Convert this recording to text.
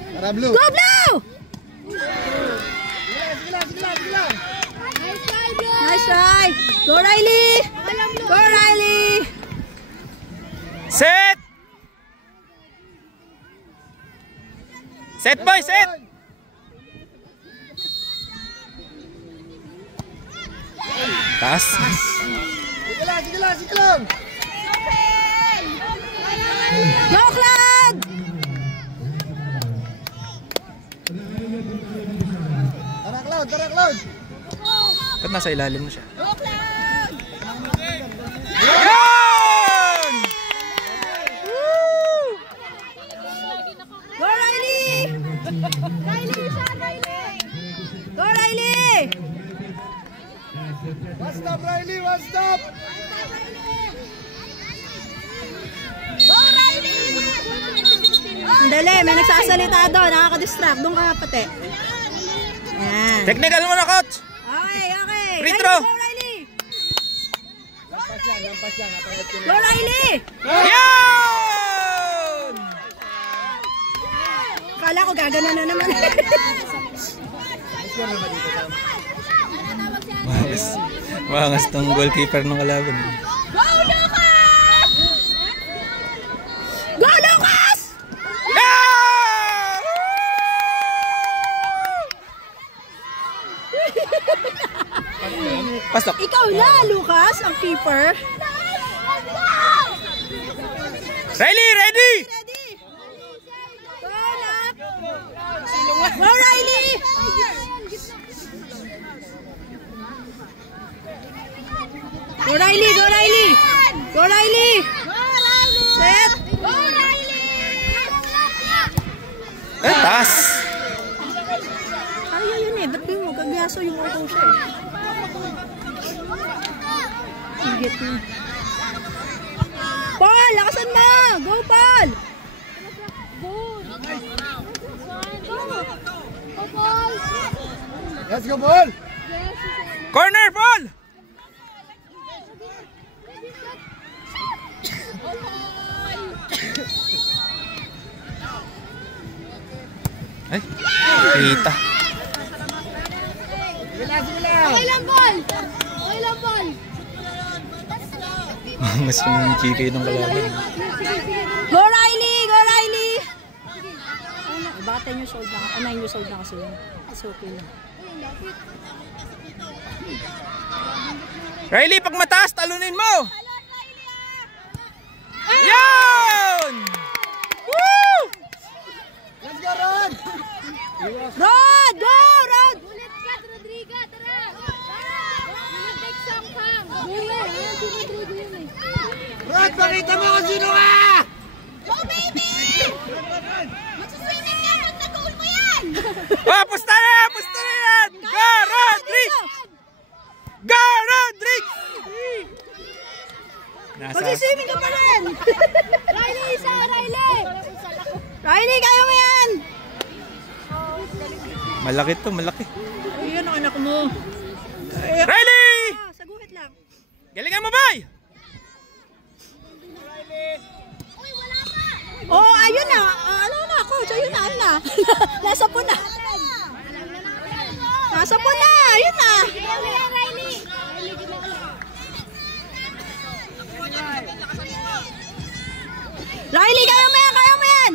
Para blue. Go blue! Nice try. Go Riley. Go Riley. Set! Set boy, set! Taas. Sige lang, sige lang, sige lang. Go Cloud! Tara Cloud, tara Cloud. Ba't nasa ilalim mo siya? Go Cloud! Yan! Go Riley! Riley siya, Riley! Go Riley! One stop Riley, one stop. Go Riley! Dali, may nagsasalita doon. Nakaka-distract. Doon ka pati. Yan. Technical mo na, coach! Okay, okay. Free Riley, throw. Go Riley! Lampas yan. Go Riley! Yan! Kala ko gagana na naman. Mangas tong goalkeeper ng kalaban. Go Lucas! Go Lucas! Yeah! Pasok. Ikaw na, Lucas, ang keeper. Riley, ready? Ready? Go up! Go Riley! Go Riley! Go Riley! Go Riley! Set! Go Riley! Taas. Kaya yun eh. Ba't mo kagyaso yung auto siya eh? Higit na. Paul! Lakasan mo! Go Paul! Let's go ball. Corner ball. Ay, kita. Sige lang, sige lang. Okay lang ball! Okay lang ball! Mas yung chiki ng kalaban. Go Riley! Go Riley! Bata yung sold na. 9 years old na kasi yun. It's okay lang. Riley, pag mataas, talunin mo! Yan! Woo! Let's go Rod. Rod! Go! Rod! Ulit ka, Rodrigo, tara! Ulit take some hang! Rod, pakita mo kung sino ka. Go, baby! Magsiswimming yan! Pag nag-goal mo yan! Oh, pusta na yan! Pusta na yan! Go, Rodrick! Go, Rodrick! Magsiswimming ka pa rin! Riley, isa! Riley! Riley, kaya mo yan! Malaki to, malaki. Yan ang anak mo. Riley! Sa guhit lang. Galingan mo, bay! Uy, wala pa! Oh, ayun na. Ano na, coach? Ayun na, ayun na. Nasa po na. Nasa po na. Ayun na. Riley! Riley, kaya mo yan, kaya mo yan.